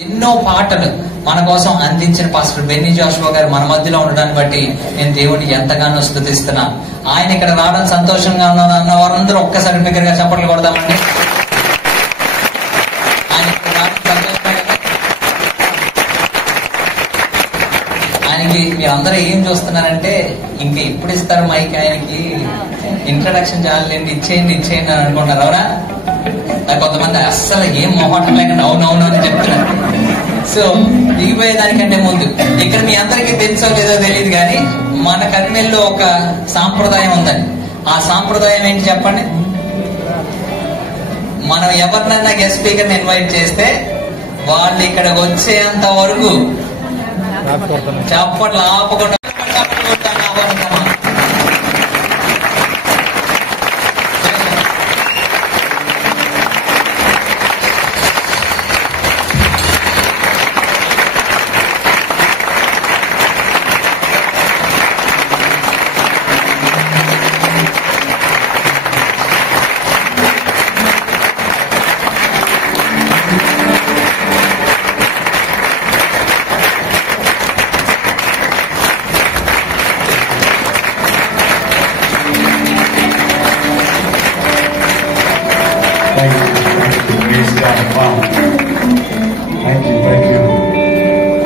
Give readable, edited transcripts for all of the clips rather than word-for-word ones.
ఎన్నో పాటలు మన కోసం అందించిన పాస్టర్ బెన్నీ జాషువా గారు మన మధ్యలో ఉండడాన్ని బట్టి నేను దేవుడిని ఎంతగానో స్తుతిస్తున్నా. ఆయన ఇక్కడ రావడం సంతోషంగా ఉన్నాను అన్న వారందరూ ఒక్కసారి బిగ్గరగా చప్పట్లు కొడదామండి. ఆయనకి మీరందరూ ఏం చూస్తున్నారంటే ఇంకా ఎప్పుడు ఇస్తారు మైక్, ఆయనకి ఇంట్రడక్షన్ చాలండి, ఇచ్చేయండి అని అనుకుంటారు. అవునా? కొంతమంది అస్సలు ఏం మొహటం లేకుండా అవునవును అని చెప్తున్నారు. సో దిగిపోయేదానికంటే ముందు ఇక్కడ మీ అందరికీ తెలుసో లేదో తెలియదు కానీ మన కర్నూలులో ఒక సాంప్రదాయం ఉందని. ఆ సాంప్రదాయం ఏంటి చెప్పండి? మనం ఎవరినైనా గెస్ట్ స్పీకర్ని ఇన్వైట్ చేస్తే వాళ్ళు ఇక్కడ వచ్చేంత వరకు చప్పట్లు ఆపకుండా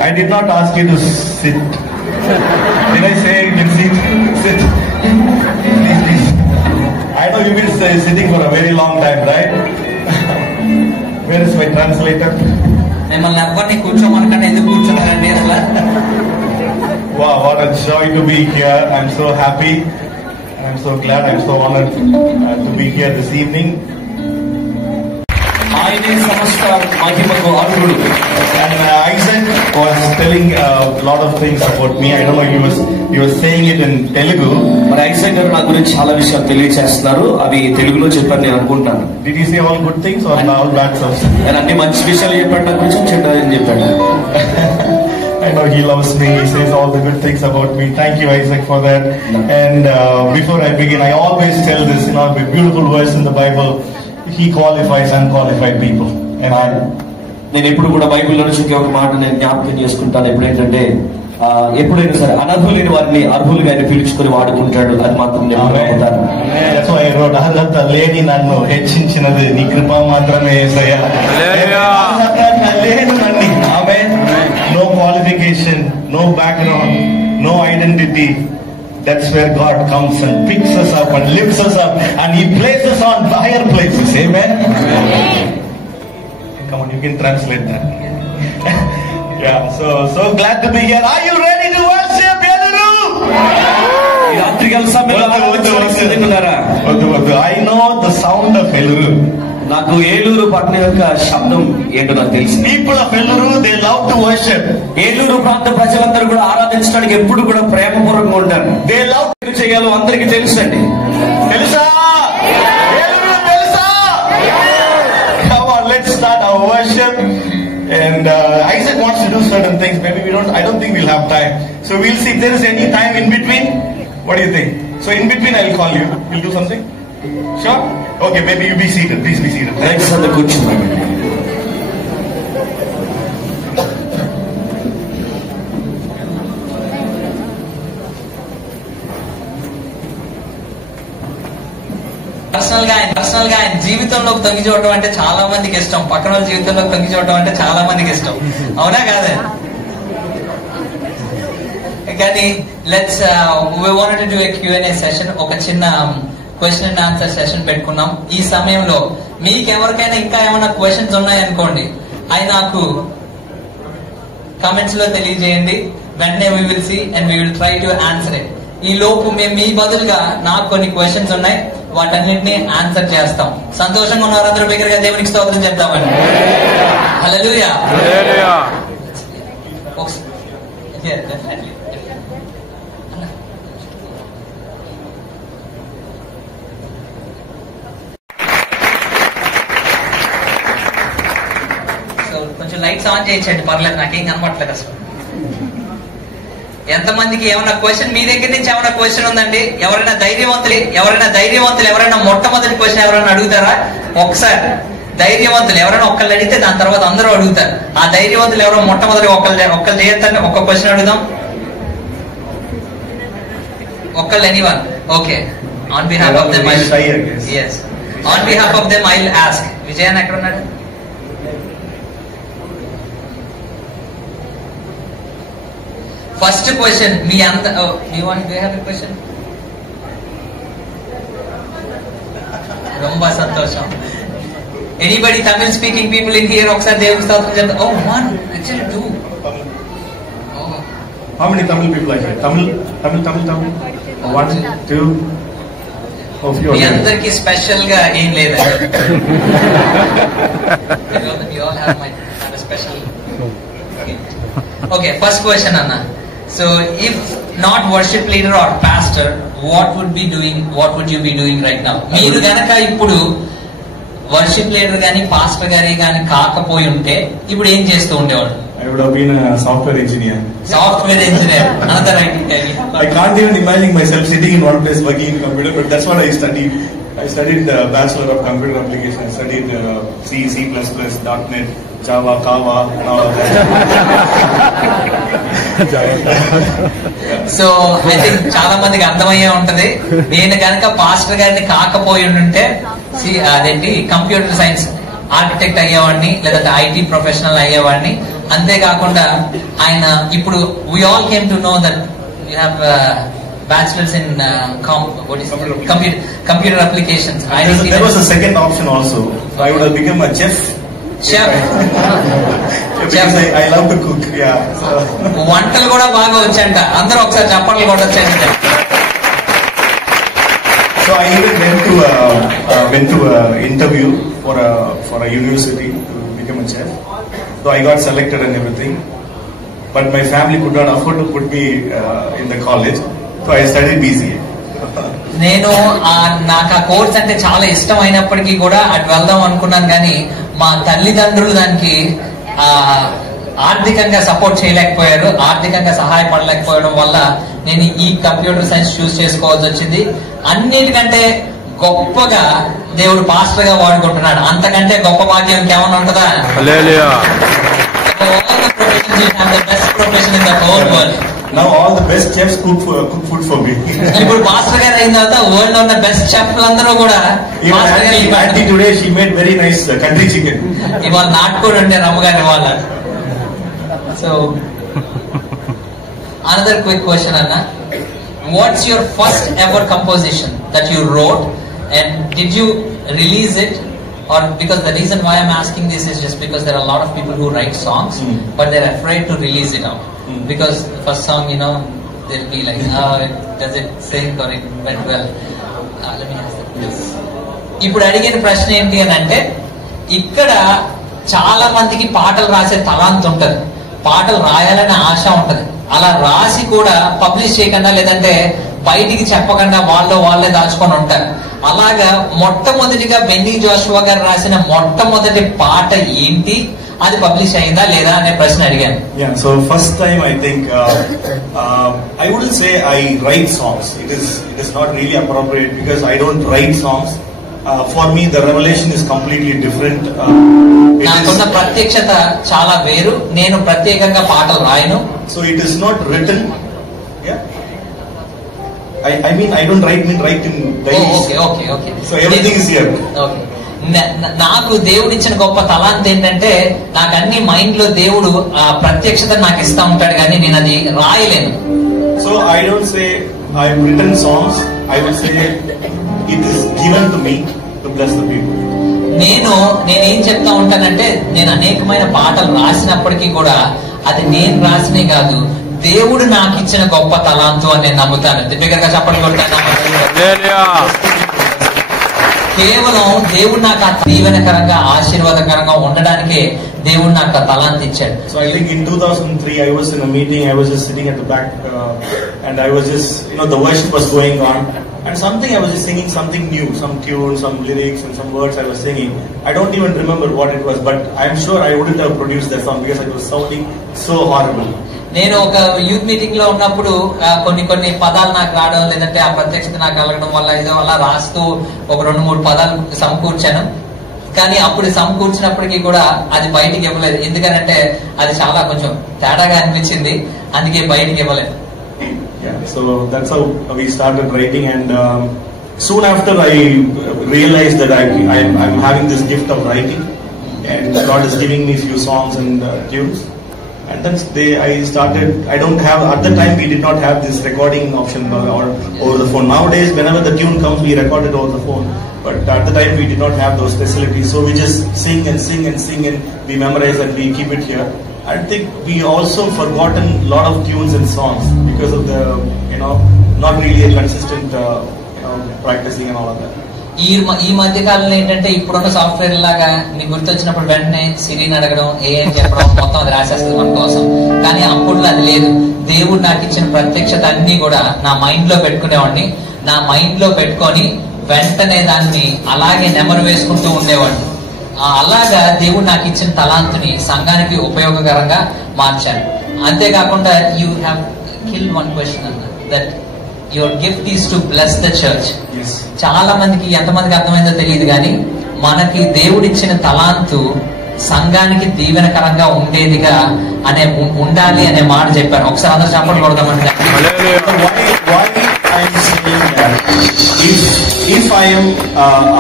I did not ask you to sit. Did I say you can sit? Sit. Please. I know you've been sitting for a very long time, right? Where is my translator? మిమ్మల్ని ఎవరిని కూర్చోమనకంటే ఎందుకు కూర్చున్నారండి అసలు? Wow, what a joy to be here. I'm so happy. I'm so glad. I'm so honored to be here this evening. ఆయనే సమస్త మహిమకు అర్హుడు. And Isaac was telling a lot of things about me. I don't know, he was saying it in Telugu. మరి ఐజాక్ గారు నా గురించి చాలా విషయాలు తెలియజేస్తున్నారు. అవి తెలుగులో చెప్పారు నేను అనుకుంటాను. Did he say all good things or all bad stuff? ఆయన అన్ని మంచి విషయాలు చెప్పాడు, నా గురించి చెడ్డదని చెప్పాడు. I know he loves me. He says all the good things about me. Thank you, Isaac, for that. And before I begin, I always tell this, a beautiful verse in the Bible. He qualifies unqualified people. And నేను ఎప్పుడు కూడా బైబిల్లో నుంచి ఒక మాట నేను జ్ఞాపకం చేసుకుంటాను. ఎప్పుడేంటంటే ఎప్పుడైనా సరే అనర్హులైన వారిని అర్హులుగా ఆయన పిలుచుకొని వాడుకుంటాడు. అది మాత్రం నేను నమ్ముతాను. అర్హత లేని నన్ను హెచ్చించినది నీ కృప మాత్రమే యేసయ్యా. లేను నన్ను. ఆమేన్. No qualification, no background, no identity. That's where God comes and picks us up and lifts us up and He places us on higher places. Amen? Come on, you can translate that. Yeah, so glad to be here. Are you ready to worship? I know the sound of Eluru. నాకు ఏలూరు పట్టణం యొక్క శబ్దం ఏంటో నాకు తెలుసు. People of Eluru, they love to worship. Eluru ప్రాంత ప్రజలందరూ కూడా ఆరాధించడానికి ఎప్పుడు కూడా ప్రేమపూర్వకంగా ఉంటారు. They love చేయాలో అందరికీ తెలుసండి. తెలుసా? ఏలూరు తెలుసా? Come on, let's start our worship. And Isaac wants to do certain things. Maybe I don't think we'll have time. So we'll see if there is any time in between. What do you think? So in between I'll call you. We'll do something? Sure? Okay, maybe you be seated. Please be seated. Thanks for the good job. Personal గా ఆయన జీవితంలోకి తొంగి చూడటం అంటే చాలా మందికి ఇష్టం. పక్కన వాళ్ళ జీవితంలోకి తొంగి చూడటం అంటే చాలా మందికి ఇష్టం. అవునా కాదా? కానీ we wanted to do a Q&A session, ఒక చిన్న క్వశ్చన్ అండ్ ఆన్సర్ సెషన్ పెట్టుకున్నాం. ఈ సమయంలో మీకు ఎవరికైనా ఇంకా ఏమైనా క్వశ్చన్స్ ఉన్నాయనుకోండి, అవి నాకు కామెంట్స్ లో తెలియజేయండి. వెంటనే we will see and we will try to answer it. ఈ లోపు మేము మీ బదులుగా నాకు కొన్ని క్వశ్చన్స్ ఉన్నాయి, వాటన్నిటిని ఆన్సర్ చేస్తాం. సంతోషంగా ఉన్నారు అందరూ? బిగ్గరగా దేవునికి స్తోత్రం చెప్తామని. హల్లెలూయా. సో కొంచెం లైట్స్ ఆన్ చేయించండి, పర్లేదు, నాకేం కనపట్లేదు అసలు. ఎంతమందికి ఏమైనా క్వశ్చన్ మీ దగ్గర నుంచి ఏమైనా క్వశ్చన్ ఉందండి? ఎవరైనా ధైర్యవంతులు ఎవరైనా మొట్టమొదటి క్వశ్చన్ ఎవరైనా అడుగుతారా? ఒకసారి ధైర్యవంతులు ఎవరైనా ఒక్కళ్ళు అడిగితే దాని తర్వాత అందరూ అడుగుతారు. ఆ ధైర్యవంతులు ఎవరో మొట్టమొదటి ఒక్కళ్ళు చేయొద్దండి. ఒక్క క్వశ్చన్ అడుగుదాం. ఒక్కళ్ళు anyone? Okay. On behalf of them yes on behalf of them I will ask. Vijayan ఎక్కడ ఉన్నాడు? ఫస్ట్ క్వశ్చన్ మీ అంత క్వశ్చన్ ரொம்ப సంతోషం. Anybody Tamil speaking people in here ఒకసారి దేవుడి స్తోత్రం చెప్తా. Oh one actually two. How many Tamil people are here? Tamil. One, two. మీ అందరికి స్పెషల్ గా ఏం లేదు. స్పెషల్. ఓకే, ఫస్ట్ క్వశ్చన్ అన్న. So if not worship leader or pastor, what would you be doing right now? మీరు గనక ఇప్పుడు worship leader గాని పాస్టర్ గారి గాని కాకపోయి ఉంటే ఇప్పుడు ఏం చేస్తూ ఉండేవాడు? I would have been a software engineer. Software engineer. Another IT. I can't even imagine myself sitting in one place working in computer, but that's what I studied. I studied the Bachelor of Computer Application. I studied C, C++, .NET, Java, Kava, and all of that. So I think చాలా మందికి అర్థమయ్యే ఉంటది. నేను కనుక పాస్టర్ గారిని కాకపోయి ఉంటే అదేంటి కంప్యూటర్ సైన్స్ ఆర్కిటెక్ట్ అయ్యేవాడిని, లేదంటే ఐటీ ప్రొఫెషనల్ అయ్యేవాడిని. అంతేకాకుండా ఆయన ఇప్పుడు we all came to know that you have bachelors in computer applications. There was a second option also. So I would have become a chef. Because I love to cook. Yeah. వంటలు కూడా బాగా వచ్చంట. అందరూ ఒకసారి చప్పట్లు కొట్టొచ్చండి. So I even went to a interview for a university to become a chef. So I got selected and everything, but my family could not afford to put me in the college, so I studied BCA. నేను నాకు ఆ కోర్స్ అంటే చాలా ఇష్టం అయినప్పటికీ కూడా అటు వెళ్దాం అనుకున్నాను, కానీ మా తల్లిదండ్రులు దానికి ఆర్థికంగా సపోర్ట్ చేయలేకపోయారు. ఆర్థికంగా సహాయపడలేకపోవడం వల్ల నేను ఈ కంప్యూటర్ సైన్స్ చూస్ చేసుకోవాల్సి వచ్చింది. అన్నిటికంటే గొప్పగా దేవుడు పాస్టర్ గా వాడుకుంటున్నాడు. అంతకంటే గొప్ప భాగ్యం ఇంకేమన్నా ఉంటుందా? Now all the best chefs cook food for me. ఇప్పుడు పాస్టర్ గారు అయిన తర్వాత వరల్డ్ లో ఉన్న బెస్ట్ చెఫ్లు అందరూ కూడా auntie today she made very nice country chicken. ఇవాళ నాటుకోడి ఉండే రమ్మగారి వాళ్ళ. So another quick question, Anna. What's your first ever composition that you wrote, and did you release it? Or because the reason why I'm asking this is just because there are a lot of people who write songs, but they're afraid to release it out. Because the first song, they'll be like, does it sing or it went well? Let me ask this. ఇప్పుడు అడిగిన ప్రశ్న ఏంటి అని అంటే, ఇక్కడ చాలా మందికి పాటలు రాసే తలాంత్ ఉంటది, పాటలు రాయాలనే ఆశ ఉంటది. అలా రాసి కూడా పబ్లిష్ చేయకుండా, లేదంటే బయటికి చెప్పకుండా వాళ్ళే దాచుకొని ఉంటారు. అలాగా మొట్టమొదటిగా బెన్నీ జోషువా గారు రాసిన మొట్టమొదటి పాట ఏంటి, అది పబ్లిష్ అయిందా లేదా అనే ప్రశ్న అడిగాను. Yeah, so first time I think I wouldn't say I write songs. It is not really appropriate because I don't write songs. For me the revelation is completely different. నాకున్న ప్రత్యక్షత చాలా వేరు. నేను ప్రత్యేకంగా పాటలు రాయను. So it is not written. Yeah. I mean I don't write in diaries. Okay. So everything is here. Okay. నాకు దేవుడిచ్చిన గొప్ప తలాంత్ ఏంటంటే, నాకు అన్ని మైండ్ లో దేవుడు ఆ ప్రత్యక్షత నాకు ఇస్తా ఉంటాడు, కానీ నేను అది రాయలేను. So I don't say I've written songs. I will say it is given to me to bless the people. నేనేం చెప్తా ఉంటానంటే, నేను అనేకమైన పాటలు రాసినప్పటికీ కూడా అది నేను రాసినే కాదు, దేవుడు నాకు ఇచ్చిన గొప్ప తలాంతు అని నేను నమ్ముతాను. దగ్గరగా చెప్పండి కొట్టాను. కేవలం దేవుడు నాకు ఆ దీవెనకరంగా ఆశీర్వాదకరంగా ఉండడానికే దేవుడు నాకు ఆ తలాంత్ ఇచ్చాడు. So I think in 2003 I was in a meeting. I was just sitting at the back and I was just the worship was going on and I was just singing something new, some tune, some lyrics and some words I was singing. I don't even remember what it was, but I'm sure I wouldn't have produced that song because it was sounding so horrible. నేను ఒక youth meeting లో ఉన్నప్పుడు కొన్ని పదాలు నాకు రావడం, లేదంటే ఆ ప్రత్యక్షత నాకు కలగడం వల్ల ఏదో అలా రాస్తూ ఒక 2-3 పదాలు సమకూర్చాను. కానీ అప్పుడు సమకూర్చినప్పటికీ కూడా అది బయటికి ఇవ్వలేదు. ఎందుకనంటే అది చాలా కొంచెం తేడాగా అనిపించింది, అందుకే బయటికి ఇవ్వలేదు. Yeah, so that's how we started writing, and soon after I realized that I'm having this gift of writing, and God is giving me few songs and tunes. And then I started. I don't have, at the time we did not have this recording option or over the phone. Nowadays, whenever the tune comes, we record it over the phone. But at the time we did not have those facilities, so we just sing and sing and sing, and we memorize and we keep it here. I think we also forgotten a lot of tunes and songs because of the, not really a consistent, practicing and all of that. ఈ మధ్య కాలంలో ఏంటంటే ఇప్పుడున్న సాఫ్ట్వేర్ లాగా నీకు గుర్తొచ్చినప్పుడు వెంటనే సిరిని అడగడం, ఏం చెప్పడం, మొత్తం అది రాసేస్తుంది మన కోసం. కానీ అప్పుడు అది లేదు. దేవుడు నాకు ఇచ్చిన ప్రత్యక్షత అన్ని కూడా నా మైండ్ లో పెట్టుకునేవాడిని. నా మైండ్ లో పెట్టుకొని వెంటనే దాన్ని అలాగే నెమరు వేసుకుంటూ ఉండేవాడిని. అలాగా దేవుడు నాకు ఇచ్చిన తలాంతుని సంఘానికి ఉపయోగకరంగా మార్చాను. అంతేకాకుండా you have kill one question అన్న, that your gift is to bless the church. చాలా మందికి, ఎంతమందికి అర్థమైందో తెలియదు కానీ మనకి దేవుడిచ్చిన తలాంతు సంఘానికి దీవెనకరంగా ఉండేదిగా ఉండాలి అనే మాట చెప్పారు. ఒకసారి అందరూ చప్పట్లు కొడదామంటే, if I am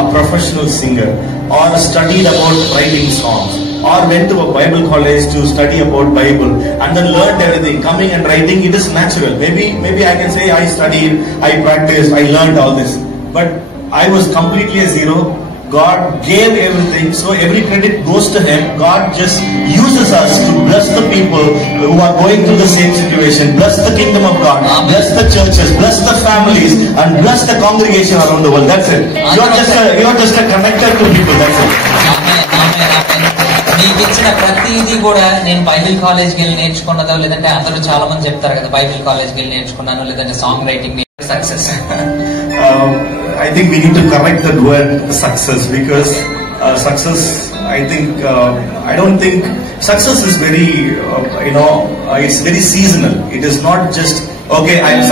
a professional singer or studied about writing songs or went to a Bible college to study about Bible and then learned everything, coming and writing, it is natural. Maybe I can say I studied, I practiced, I learned all this, but I was completely a zero. God gave everything, so every credit goes to Him. God just uses us to bless the people who are going through the same situation, bless the kingdom of God, bless the churches, bless the families, and bless the congregation around the world. That's it. You are just a connector to people. That's it. మీకు ఇచ్చిన ప్రతిదీ కూడా నేను బైబిల్ కాలేజ్కి వెళ్ళి నేర్చుకున్నదో, లేదంటే అందరూ చాలా మంది చెప్తారు కదా బైబిల్ కాలేజ్కి వెళ్ళి నేర్చుకున్నాను, లేదంటే song writing success. I think we need to correct that word success, because success, I think, I don't think success is very, it's very seasonal. It is not just, okay, I have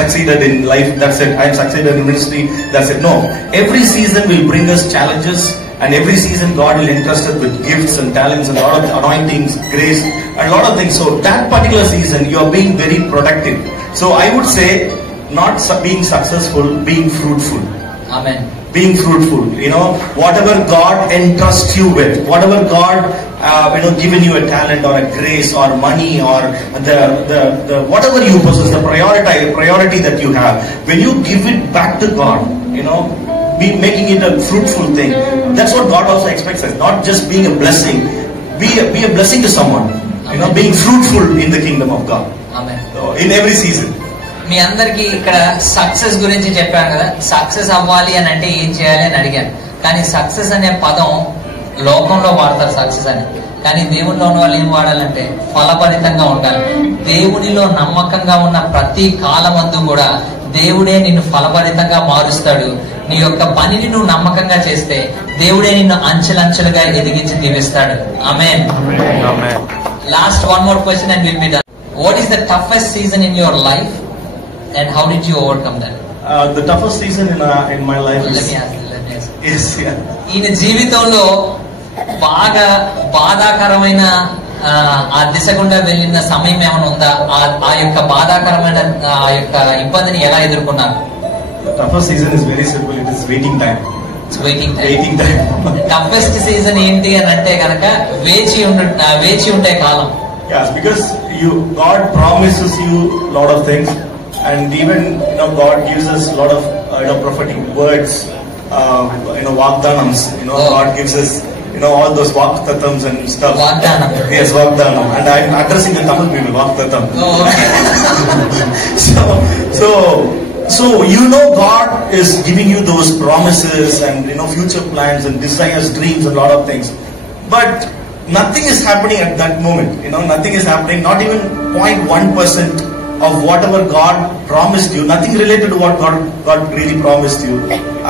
succeeded in life, that's it. I have succeeded in ministry, that's it. No. Every season will bring us challenges, and every season God will entrust us with gifts and talents and a lot of anointings, grace, and a lot of things. So that particular season, you are being very productive. So I would say, not being successful, being fruitful. Amen. Being fruitful, whatever God entrusts you with, whatever God, given you a talent or a grace or money or the whatever you possess, the priority that you have, when you give it back to God, be making it a fruitful thing. That's what God also expects us. Not just being a blessing, be a blessing to someone. Being fruitful in the kingdom of God. Amen. So, in every season. మీ అందరికి ఇక్కడ సక్సెస్ గురించి చెప్పాను కదా. సక్సెస్ అవ్వాలి అని అంటే ఏం చేయాలి అని అడిగాను. కానీ సక్సెస్ అనే పదం లోకంలో వాడతారు సక్సెస్ అని, కానీ దేవునిలో ఉన్న వాళ్ళు ఏం వాడాలంటే ఫలభరితంగా ఉండాలి. దేవునిలో నమ్మకంగా ఉన్న ప్రతి కాలమందు కూడా దేవుడే నిన్ను ఫలభరితంగా మారుస్తాడు. నీ యొక్క పనిని నువ్వు నమ్మకంగా చేస్తే దేవుడే నిన్ను అంచెలంచెలుగా ఎదిగించి దీవిస్తాడు. Amen. Last one more question and will be done. What is the toughest season in your life and how did you overcome that? The toughest season in my life is ఈయన జీవితంలో బాగా బాధాకరమైన ఆ దిశ గుండా వెళ్ళిన సమయం ఏమైనా ఉందా? ఆ యొక్క బాధాకరమైన ఆ యొక్క ఇబ్బందిని ఎలా ఎదుర్కొన్నారు? The toughest season is very simple. It is waiting time. It's waiting time. Toughest season ఏంటి అని అంటే కనుక వేచి ఉండే కాలం. Yes, because God promises you a lot of things. And even God gives us a lot of prophetic words, Vagdanams. God gives us all those Vagtatams and stuff. Vagdanam. Yes, Vagdanam. And I'm addressing the Tamil people, Vagtatam. Oh, okay. So God is giving you those promises and future plans and desires, dreams, and a lot of things. But nothing is happening at that moment. Nothing is happening. Not even 0.1%. Of whatever God promised you, nothing related to what God really promised you.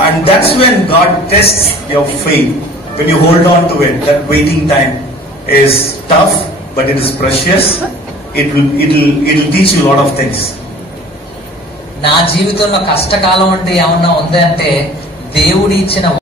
And that's when God tests your faith. When you hold on to it, that waiting time is tough, but it is precious. It'll teach you a lot of things. నా జీవితంలో కష్టకాలం అంటే ఏమన్నా ఉందంటే దేవుడి ఇచ్చిన